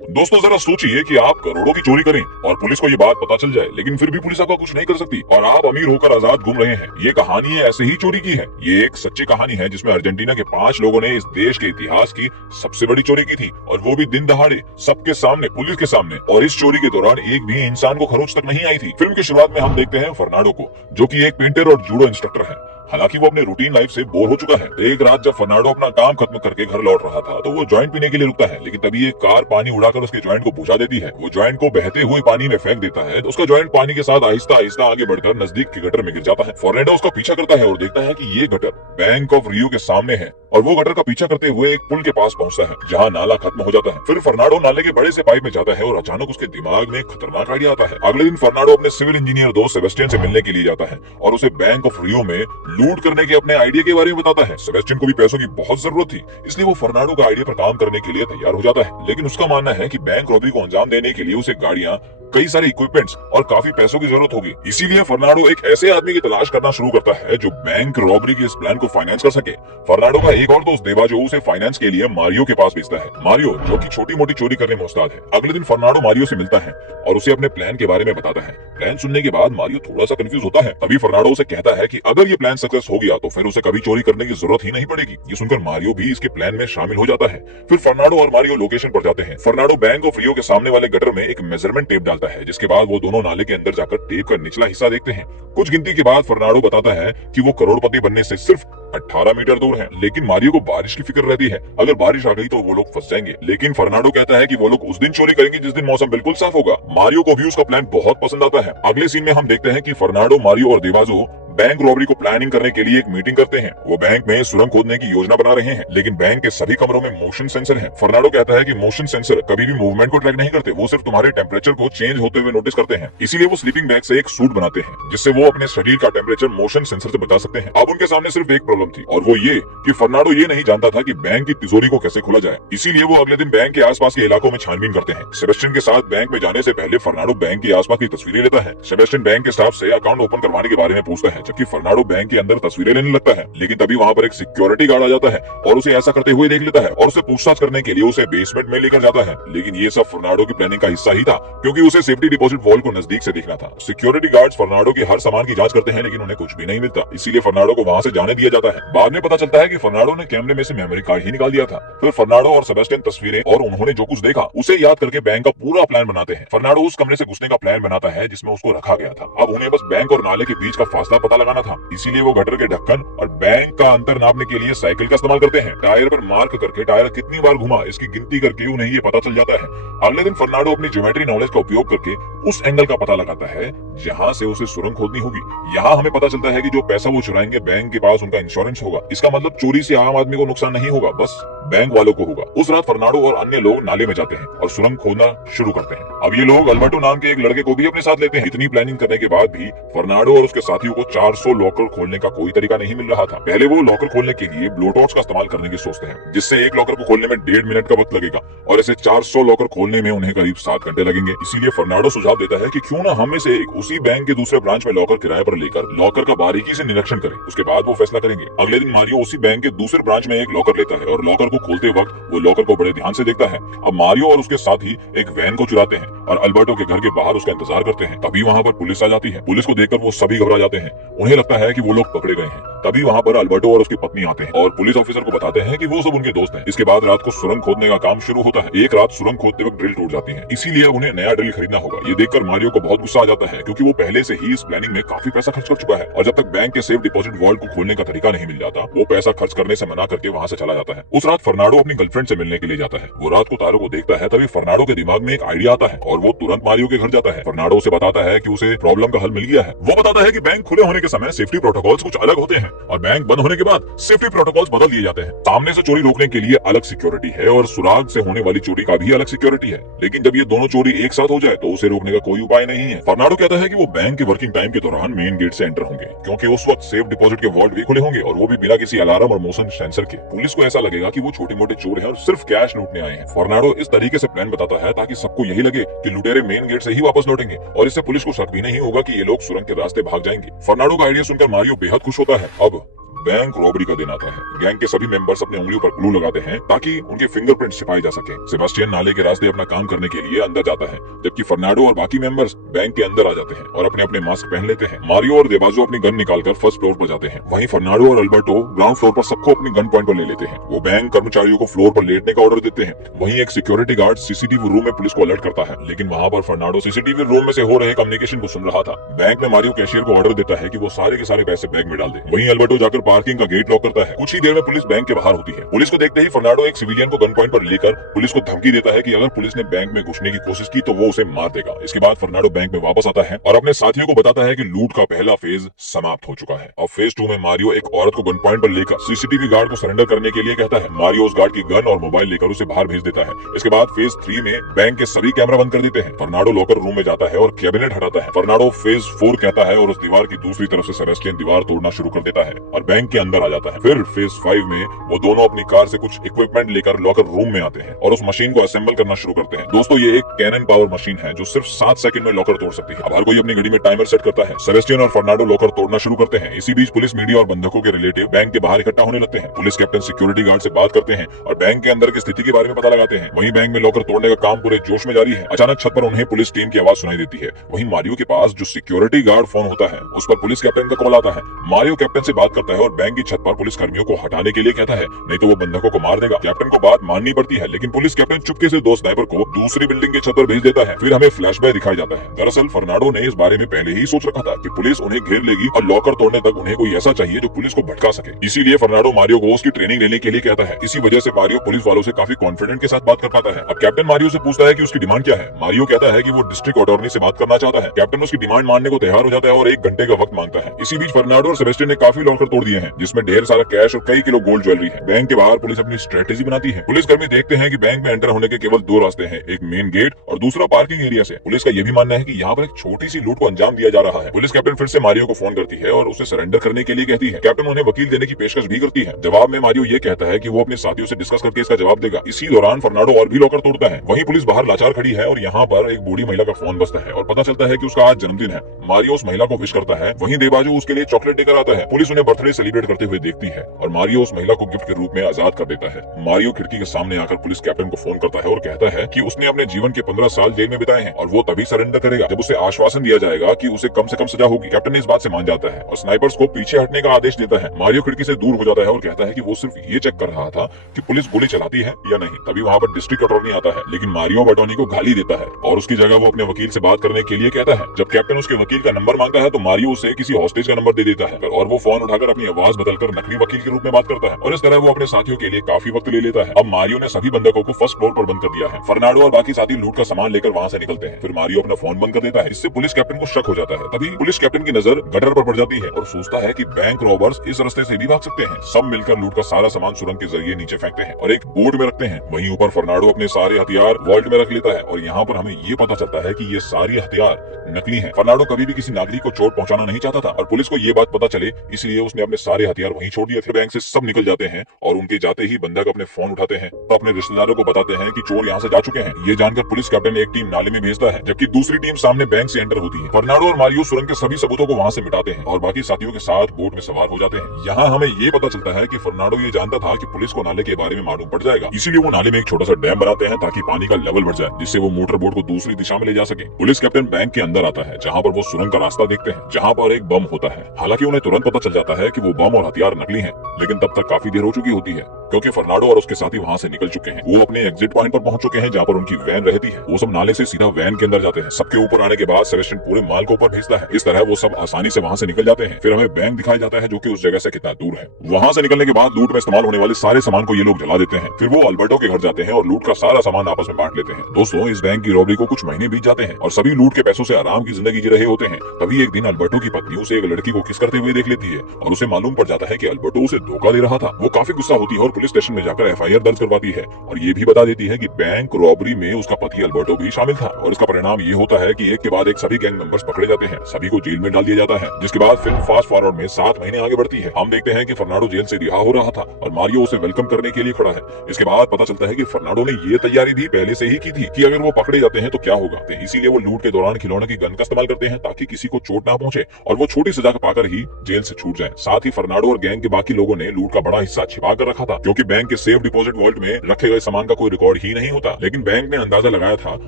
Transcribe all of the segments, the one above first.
दोस्तों जरा सोचिए कि आप करोड़ों की चोरी करें और पुलिस को ये बात पता चल जाए, लेकिन फिर भी पुलिस आपका कुछ नहीं कर सकती और आप अमीर होकर आजाद घूम रहे हैं। ये कहानी ऐसे ही चोरी की है। ये एक सच्ची कहानी है जिसमें अर्जेंटीना के 5 लोगों ने इस देश के इतिहास की सबसे बड़ी चोरी की थी, और वो भी दिन दहाड़े, सबके सामने, पुलिस के सामने। और इस चोरी के दौरान एक भी इंसान को खरोच तक नहीं आई थी। फिल्म की शुरुआत में हम देखते हैं फर्नांडो को, जो कि एक पेंटर और जूडो इंस्ट्रक्टर है। हालांकि वो अपने रूटीन लाइफ से बोर हो चुका है। एक रात जब फर्नांडो अपना काम खत्म करके घर लौट रहा था तो वो जॉइंट पीने के लिए रुकता है, लेकिन तभी एक कार पानी उड़ाकर उसके जॉइंट को बुझा देती है। वो जॉइंट को बहते हुए पानी में फेंक देता है तो उसका जॉइंट पानी के साथ आहिस्ता आहिस्ता आगे बढ़कर नजदीक के गटर में गिर जाता है। फर्नांडो उसका पीछा करता है और देखता है कि ये गटर बैंक ऑफ रियो के सामने है, और वो गटर का पीछा करते हुए एक पुल के पास पहुंचता है जहां नाला खत्म हो जाता है। फिर फर्नांडो नाले के बड़े से पाइप में जाता है और अचानक उसके दिमाग में एक खतरनाक आइडिया आता है। अगले दिन फर्नांडो अपने सिविल इंजीनियर दोस्त सेबेस्टियन से मिलने के लिए जाता है और उसे बैंक ऑफ रियो में लूट करने के अपने आइडिया के बारे में बताता है। सेबेस्टियन को भी पैसों की बहुत जरूरत थी, इसलिए वो फर्नांडो का आइडिया पर काम करने के लिए तैयार हो जाता है। लेकिन उसका मानना है कि बैंक रॉबरी को अंजाम देने के लिए उसे गाड़ियां, कई सारे इक्विपमेंट्स और काफी पैसों की जरूरत होगी। इसीलिए फर्नांडो एक ऐसे आदमी की तलाश करना शुरू करता है जो बैंक रॉबरी के इस प्लान को फाइनेंस कर सके। फर्नांडो का एक और दोस्त देवा जो उसे फाइनेंस के लिए मारियो के पास भेजता है। मारियो जो कि छोटी मोटी चोरी करने में उस्ताद है। अगले दिन फर्नांडो मारियो से मिलता है और उसे अपने प्लान के बारे में बताता है। प्लान सुनने के बाद मारियो थोड़ा सा कंफ्यूज होता है। तभी फर्नांडो उसे कहता है कि अगर ये प्लान सक्सेस हो गया तो फिर उसे कभी चोरी करने की जरूरत ही नहीं पड़ेगी। ये सुनकर मारियो भी इसके प्लान में शामिल हो जाता है। फिर फर्नांडो और मारियो लोकेशन पर जाते हैं। फर्नांडो बैंक ऑफ रियो के सामने वाले गटर में एक मेजरमेंट टेप डालता है, जिसके बाद वो दोनों नाले के अंदर जाकर टेप का निचला हिस्सा देखते हैं। कुछ गिनती के बाद फर्नांडो बताता है कि वो करोड़पति बनने से सिर्फ 18 मीटर दूर है। लेकिन मारियो को बारिश की फिक्र रहती है, अगर बारिश आ गई तो वो लोग फंस जाएंगे। लेकिन फर्नांडो कहता है कि वो लोग उस दिन चोरी करेंगे जिस दिन मौसम बिल्कुल साफ होगा। मारियो को भी उसका प्लान बहुत पसंद आता है। अगले सीन में हम देखते हैं कि फर्नांडो, मारियो और देवाजो बैंक रॉबरी को प्लानिंग करने के लिए एक मीटिंग करते हैं। वो बैंक में सुरंग खोदने की योजना बना रहे हैं, लेकिन बैंक के सभी कमरों में मोशन सेंसर है। फर्नांडो कहता है कि मोशन सेंसर कभी भी मूवमेंट को ट्रैक नहीं करते, वो सिर्फ तुम्हारे टेम्परेचर को चेंज होते हुए नोटिस करते हैं। इसीलिए वो स्लीपिंग बैग से एक सूट बनाते हैं जिससे वो अपने शरीर का टेम्परेचर मोशन सेंसर से बता सकते हैं। अब उनके सामने सिर्फ एक प्रॉब्लम थी, और वो ये कि फर्नांडो ये नहीं जानता था कि बैंक की तिजोरी को कैसे खोला जाए। इसीलिए वो अगले दिन बैंक के आसपास के इलाकों में छानबीन करते हैं। सेबेस्टियन के साथ बैंक में जाने से पहले फर्नांडो बैंक के आसपास की तस्वीरें लेता है। सेबेस्टियन बैंक के स्टाफ से अकाउंट ओपन करवाने के बारे में पूछता है, जबकि फर्नांडो बैंक के अंदर तस्वीरें लेने लगता है। लेकिन तभी वहां पर एक सिक्योरिटी गार्ड आ जाता है और उसे ऐसा करते हुए देख लेता है और उसे पूछताछ करने के लिए उसे बेसमेंट में लेकर जाता है। लेकिन ये सब फर्नांडो की प्लानिंग का हिस्सा ही था, क्योंकि उसे सेफ्टी डिपॉजिट वॉल को नजदीक से देखना था। सिक्योरिटी गार्ड्स फर्नांडो के हर सामान की जांच करते हैं, लेकिन उन्हें कुछ भी नहीं मिलता। इसीलिए फर्नांडो को वहां से जाने दिया जाता है। बाद में पता चलता है कि फर्नांडो ने कैमरे में से मेमोरी कार्ड ही निकाल दिया था। फिर फर्नांडो और सेबेस्टियन तस्वीरें और उन्होंने जो कुछ देखा उसे याद करके बैंक का पूरा प्लान बनाते हैं। फर्नांडो उस कमरे से घुसने का प्लान बनाता है जिसमें उसको रखा गया था। अब उन्हें बस बैंक और नाले के बीच का फासला पता लगाना था। इसीलिए वो गटर के ढक्कन और बैंक का अंतर नापने के लिए साइकिल का इस्तेमाल करते हैं। टायर पर मार्क करके टायर कितनी बार घुमा इसकी गिनती करके उन्हें ये पता चल जाता है। अगले दिन फर्नांडो अपनी ज्योमेट्री नॉलेज का उपयोग करके उस एंगल का पता लगाता है जहां से उसे सुरंग खोदनी होगी। यहाँ हमें पता चलता है कि जो पैसा वो चुराएंगे बैंक के पास उनका इंश्योरेंस होगा। इसका मतलब चोरी से आम आदमी को नुकसान नहीं होगा, बस बैंक वालों को होगा। उस रात फर्नांडो और अन्य लोग नाले में जाते हैं और सुरंग खोदना शुरू करते हैं। अब ये लोग अल्बर्टो नाम के एक लड़के को भी अपने साथ लेते हैं। इतनी प्लानिंग करने के बाद भी फर्नांडो और उसके साथियों को 400 लॉकर खोलने का कोई तरीका नहीं मिल रहा था। पहले वो लॉकर खोलने के लिए ब्लोटॉर्च का इस्तेमाल करने की सोचते हैं, जिससे एक लॉकर को खोलने में 1.5 मिनट का वक्त लगेगा, और ऐसे 400 लॉकर खोलने में उन्हें करीब 7 घंटे लगेंगे। इसीलिए फर्नांडो सुझाव देता है कि क्यों ना हम में से एक उसी बैंक के दूसरे ब्रांच में लॉकर किराए पर लेकर लॉकर का बारीकी से निरीक्षण करें, उसके बाद वो फैसला करेंगे। अगले दिन मारियो उसी बैंक के दूसरे ब्रांच में एक लॉकर लेता है और लॉकर को खोलते वक्त वो लॉकर को बड़े ध्यान से देखता है। अब मारियो और उसके साथी एक वैन को चुराते हैं और अल्बर्टो के घर के बाहर उसका इंतजार करते हैं। तभी वहां पर पुलिस आ जाती है। पुलिस को देखकर वो सभी घबरा जाते हैं। उन्हें लगता है कि वो लोग पकड़े गए हैं। तभी वहां पर अल्बर्टो और उसकी पत्नी आते हैं और पुलिस ऑफिसर को बताते हैं कि वो सब उनके दोस्त हैं। इसके बाद रात को सुरंग खोदने का काम शुरू होता है। एक रात सुरंग खोदते वक्त ड्रिल टूट जाती है, इसीलिए उन्हें नया ड्रिल खरीदना होगा। ये देखकर मारियो को बहुत गुस्सा आ जाता है, क्योंकि वो पहले से ही इस प्लानिंग में काफी पैसा खर्च कर चुका है, और जब तक बैंक के सेफ डिपॉजिट वॉल्ट को खोलने का तरीका नहीं मिल जाता वो पैसा खर्च करने से मना करके वहां से चला जाता है। उस रात फर्नांडो अपनी गर्लफ्रेंड से मिलने के लिए जाता है। वो रात को तारों को देखता है। तभी फर्नांडो के दिमाग में एक आइडिया आता है और वो तुरंत मारियो के घर जाता है। फर्नांडो उसे बताता है कि उसे प्रॉब्लम का हल मिल गया है। वो बताता है कि बैंक खुले होने के समय सेफ्टी प्रोटोकॉल्स कुछ अलग होते हैं और बैंक बंद होने के बाद सेफ्टी प्रोटोकॉल्स बदल दिए जाते हैं। सामने से चोरी रोकने के लिए अलग सिक्योरिटी है और सुराग से होने वाली चोरी का भी अलग सिक्योरिटी है। लेकिन जब ये दोनों चोरी एक साथ हो जाए तो उसे रोकने का कोई उपाय नहीं है। फर्नांडो कहता है कि वो बैंक के वर्किंग टाइम के दौरान मेन गेट से एंटर होंगे, क्योंकि उस वक्त सेफ डिपॉजिट के वॉल्ट भी खुले होंगे, और वो भी बिना किसी अलार्म और मोशन सेंसर के। पुलिस को ऐसा लगेगा कि वो छोटे मोटे चोर हैं और सिर्फ कैश लूटने आए हैं। फर्नांडो इस तरीके से प्लान बताता है ताकि सबको यही लगे कि लुटेरे मेन गेट से ही वापस लौटेंगे, और इससे पुलिस को शक भी नहीं होगा कि ये लोग सुरंग के रास्ते भाग जाएंगे। फर्नांडो का आइडिया सुनकर मारियो बेहद खुश होता है। अब बैंक रॉबरी का दिन आता है। गैंग के सभी मेंबर्स अपनी उंगलियों पर ग्लू लगाते हैं ताकि उनके फिंगरप्रिंट छिपाए जा सके। सेबास्टियन नाले के रास्ते अपना काम करने के लिए अंदर जाता है, जबकि फर्नांडो और बाकी मेंबर्स बैंक के अंदर आ जाते हैं और अपने अपने मास्क पहन लेते हैं। मारियो और देबाजो अपनी गन निकालकर फर्स्ट फ्लोर पर जाते हैं। वहीं फर्नांडो और अल्बर्टो ग्राउंड फ्लोर पर सबको अपनी गन पॉइंट पर ले लेते हैं। वो बैंक कर्मचारियों को फ्लोर पर लेटने का ऑर्डर देते हैं। वहीं एक सिक्योरिटी गार्ड सीसीटीवी रूम में पुलिस को अलर्ट करता है, लेकिन वहां पर फर्नांडो सीसीटीवी रूम में से हो रहे कम्युनिकेशन को सुन रहा था। बैंक में मारियो कैशियर को ऑर्डर देता है कि वो सारे के सारे पैसे बैंक में डाल दे। वहीं अल्बर्टो जाकर पार्किंग का गेट लॉक करता है। कुछ ही देर में पुलिस बैंक के बाहर होती है। पुलिस को देखते ही फर्नांडो एक सिविलियन को गन पॉइंट पर लेकर पुलिस को धमकी देता है कि अगर पुलिस ने बैंक में घुसने की कोशिश की तो वो उसे मार देगा। इसके बाद फर्नांडो बैंक में वापस आता है और अपने साथियों को बताता है कि लूट का पहला फेज समाप्त हो चुका है। अब फेज 2 में मारियो एक औरत को गन पॉइंट पर लेकर सीसीटीवी गार्ड को सरेंडर करने के लिए कहता है। मारियो उस गार्ड की गन और मोबाइल लेकर उसे बाहर भेज देता है। इसके बाद फेज 3 में बैंक के सभी कैमरा बंद कर देते हैं। फर्नांडो लॉकर रूम में जाता है और कैबिनेट हटाता है। फर्नांडो फेज 4 कहता है और उस दीवार की दूसरी तरफ से सेबेस्टियन दीवार तोड़ना शुरू कर देता है और बैंक के अंदर आ जाता है। फिर फेज 5 में वो दोनों अपनी कार से कुछ इक्विपमेंट लेकर लॉकर रूम में आते हैं और उस मशीन को असेंबल करना शुरू करते हैं। दोस्तों, ये एक कैनन पावर मशीन है जो सिर्फ 7 सेकंड में लॉकर तोड़ सकती है। अब हर कोई अपनी घड़ी में टाइमर सेट करता है। सेबेस्टियन और फर्नांडो लॉकर तोड़ना शुरू करते हैं। इसी बीच पुलिस, मीडिया और बंधकों के रिलेटिव बैंक के बाहर इकट्ठा होने लगते हैं। पुलिस कैप्टन सिक्योरिटी गार्ड से बात करते हैं और बैंक के अंदर की स्थिति के बारे में पता लगाते हैं। वहीं बैंक में लॉकर तोड़ने का काम पूरे जोश में जारी है। अचानक छत पर उन्हें पुलिस टीम की आवाज सुनाई देती है। वहीं मारियो के पास जो सिक्योरिटी गार्ड फोन होता है उस पर पुलिस कैप्टन का कॉल आता है। मारियो कैप्टन से बात करता है और बैंक की छत पर पुलिस कर्मियों को हटाने के लिए कहता है, नहीं तो वो बंधकों को मार देगा। कैप्टन को बात माननी पड़ती है, लेकिन पुलिस कैप्टन चुपके से 2 स्नाइपर को दूसरी बिल्डिंग की छत पर भेज देता है। फिर हमें फ्लैशबैक दिखाया जाता है। दरअसल फर्नांडो ने इस बारे में पहले ही सोच रखा था कि पुलिस उन्हें घेर लेगी और लॉकर तोड़ने तक उन्हें कोई ऐसा चाहिए जो पुलिस को भटका सके। इसीलिए फर्नांडो मारियो को उसकी ट्रेनिंग लेने के लिए कहता है। इसी वजह से मारियो पुलिस वालों से काफी कॉन्फिडेंट के साथ बात कर पाता है। अब कैप्टन मारियो से पूछता है कि उसकी डिमांड क्या है। मारियो कहता है कि वो डिस्ट्रिक्ट अटॉर्नी से बात करना चाहता है। कैप्टन उसकी डिमांड मानने को तैयार हो जाता है और 1 घंटे का वक्त मांगता है। इसी बीच फर्नांडो और सेबेस्टियन ने काफी लॉकर तोड़ दिए हैं, जिसमें ढेर सारा कैश और कई किलो गोल्ड ज्वेलरी है। बैंक के बाहर पुलिस अपनी स्ट्रेटेजी बनाती है। पुलिस कर्मी देखते हैं कि बैंक में एंटर होने के केवल 2 रास्ते हैं, एक मेन गेट और दूसरा पार्किंग एरिया से। पुलिस का यह भी मानना है कि यहाँ पर एक छोटी सी लूट को अंजाम दिया जा रहा है। पुलिस कैप्टन फिर से मारियो को फोन करती है और उसे सरेंडर करने के लिए कहती है। कैप्टन उन्हें वकील देने की पेशकश भी करती है। जवाब में मारियो ये कहता है कि वो अपने साथियों से डिस्कस करके इसका जवाब देगा। इसी दौरान फर्नांडो और भी लॉकर तोड़ता है। वहीं पुलिस बाहर लाचार खड़ी है और यहाँ पर एक बूढ़ी महिला का फोन बजता है और पता चलता है कि उसका आज जन्मदिन है। मारियो उस महिला को विश करता है। वहीं देबाजो उसके लिए चॉकलेट लेकर आता है। पुलिस उन्हें बर्थडे सेलिब्रेट करते हुए देखती है और मारियो उस महिला को गिफ्ट के रूप में आजाद कर देता है। मारियो खिड़की के सामने आकर पुलिस कैप्टन को फोन करता है और कहता है कि उसने अपने जीवन के 15 साल जेल में बिताए हैं और वो तभी सरेंडर करेगा जब उसे आश्वासन दिया जाएगा कि उसे कम से कम सजा होगी। कैप्टन इस बात से मान जाता है और स्नाइपर्स को पीछे हटने का आदेश देता है। मारियो खिड़की से दूर हो जाता है और कहता है कि वो सिर्फ ये चेक कर रहा था कि पुलिस गोली चलाती है या नहीं। तभी वहाँ पर डिस्ट्रिक्ट अटॉर्नी आता है, लेकिन मारियो बटोनी को गाली देता है और उसकी जगह वो अपने वकील से बात करने के लिए कहता है। जब कैप्टन उसके वकील का नंबर मांगता है तो मारियो उसे किसी हॉस्टेज का नंबर दे देता है और वो फोन उठाकर अपनी आवाज बदलकर नकली वकील के रूप में बात करता है और इस तरह वो अपने साथियों के लिए काफी वक्त ले लेता है। अब मारियो ने सभी बंधकों को फर्स्ट फ्लोर पर बंद कर दिया है। फर्नांडो और बाकी साथी लूट का सामान लेकर वहाँ से निकलते हैं। फिर मारियो अपना फोन बंद कर देता है। इससे पुलिस कैप्टन को शक हो जाता है। तभी पुलिस कैप्टन की नजर गटर पर पड़ जाती है और सोचता है कि बैंक रॉबर्स इस रास्ते से भी भाग सकते हैं। सब मिलकर लूट का सारा सामान सुरंग के जरिए नीचे फेंकते हैं और एक बोर्ड में रखते हैं। वहीं ऊपर फर्नांडो अपने सारे हथियार वॉल्ट में रख लेता है और यहाँ पर हमें ये पता चलता है कि ये सारे हथियार नकली हैं। फर्नांडो कभी भी किसी नागरिक को चोट पहुंचाना नहीं चाहता था और पुलिस को ये बात पता चले इसलिए उसने अपने सारे हथियार वहीं छोड़ दिए थे। बैंक से सब निकल जाते हैं और उनके जाते ही बंधक अपने फोन उठाते हैं तो अपने रिश्तेदारों को बताते हैं कि चोर यहाँ से जा चुके हैं। ये जानकर पुलिस कैप्टन एक टीम नाले में भेजता है, जबकि दूसरी टीम सामने बैंक से एंटर होती है। फर्नांडो और मारियो सुरंग के सभी सबूतों को वहाँ से मिटाते हैं और बाकी साथियों के साथ बोट में सवार हो जाते हैं। यहाँ हमें ये पता चलता है कि फर्नांडो ये जानता था कि पुलिस को नाले के बारे में मालूम पड़ जाएगा, इसीलिए वो नाले में एक छोटा सा डैम बनाते हैं ताकि पानी का लेवल बढ़ जाए, जिससे वो मोटर बोट को दूसरी दिशा में ले जा सके। पुलिस कैप्टन बैंक के अंदर आता है जहाँ पर वो सुरंग का रास्ता देखते हैं जहाँ पर एक बम होता है। हालांकि उन्हें तुरंत पता चल जाता है कि वो बम और हथियार नकली हैं, लेकिन तब तक काफी देर हो चुकी होती है क्योंकि फर्नांडो और उसके साथी वहाँ से निकल चुके हैं। वो अपने एग्जिट पॉइंट पर पहुंच चुके हैं जहाँ पर उनकी वैन रहती है। वो सब नाले से सीधा वैन के अंदर जाते हैं। सबके ऊपर आने के बाद सेबेस्टियन पूरे माल को ऊपर भेजता है। इस तरह वो सब आसानी से वहाँ से निकल जाते हैं। फिर हमें बैंक दिखाया जाता है जो कि उस जगह से कितना दूर है। वहाँ से निकलने के बाद लूट में इस्तेमाल होने वाले सारे सामान को ये लोग जला देते हैं। फिर वो अल्बर्टो के घर जाते हैं और लूट का सारा सामान आपस में बांट लेते हैं। दोस्तों, इस बैंक की रॉबरी को कुछ महीने बीत जाते हैं और सभी लूट के पैसों से आराम की जिंदगी जी रहे होते हैं। तभी एक दिन अल्बर्टो की पत्नी उसे एक लड़की को किस करते हुए देख लेती है और उसे मालूम पड़ जाता है कि अल्बर्टो उसे धोखा दे रहा था। वो काफी गुस्सा होती है और पुलिस स्टेशन में जाकर एफआईआर दर्ज करवाती है और ये भी बता देती है कि बैंक रॉबरी में उसका पति अल्बर्टो भी शामिल था। और इसका परिणाम ये होता है कि एक के बाद एक सभी गैंग मेंबर्स पकड़े जाते हैं, सभी को जेल में डाल दिया जाता है। जिसके बाद फिल्म फास्ट फॉरवर्ड में 7 महीने आगे बढ़ती है। हम देखते हैं कि फर्नांडो जेल से रिहा हो रहा था और मारियो उसे वेलकम करने के लिए खड़ा है। इसके बाद पता चलता है कि फर्नांडो ने ये तैयारी भी पहले से ही की थी कि अगर वो पकड़े जाते हैं तो क्या होगा। इसीलिए वो लूट के दौरान खिलौने की गन का इस्तेमाल करते हैं ताकि किसी को चोट ना पहुंचे और वो छोटी सजा पाकर ही जेल से छूट जाए। साथ ही फर्नांडो और गैंग के बाकी लोगों ने लूट का बड़ा हिस्सा छिपा कर रखा था, क्योंकि बैंक के सेफ डिपॉजिट वॉल्ट में रखे गए सामान का कोई रिकॉर्ड ही नहीं होता। लेकिन बैंक ने अंदाजा लगाया था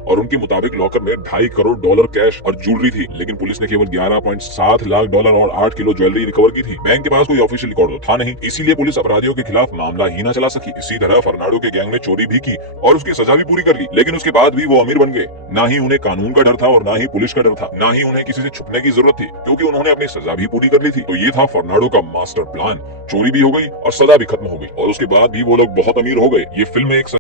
और उनके मुताबिक लॉकर में $2.5 करोड़ कैश और ज्वेलरी थी, लेकिन पुलिस ने केवल $11.7 लाख और 8 किलो ज्वेलरी रिकवर की थी। बैंक के पास कोई ऑफिशियल रिकॉर्ड तो था नहीं, इसीलिए पुलिस अपराधियों के खिलाफ मामला ही न चला सकी। इसी तरह फर्नांडो के गैंग ने चोरी भी की और उसकी सजा भी पूरी कर ली, लेकिन उसके बाद भी वो अमीर बन गए। ना ही उन्हें कानून का डर था और ना ही पुलिस का डर था, ना ही उन्हें किसी से छुपने की जरूरत थी, क्योंकि उन्होंने अपनी सजा भी पूरी कर ली थी। तो ये था फर्नांडो का मास्टर प्लान। चोरी भी हो गई और सजा भी खत्म हो गई और उसके बाद भी वो लोग बहुत अमीर हो गए। ये फिल्म एक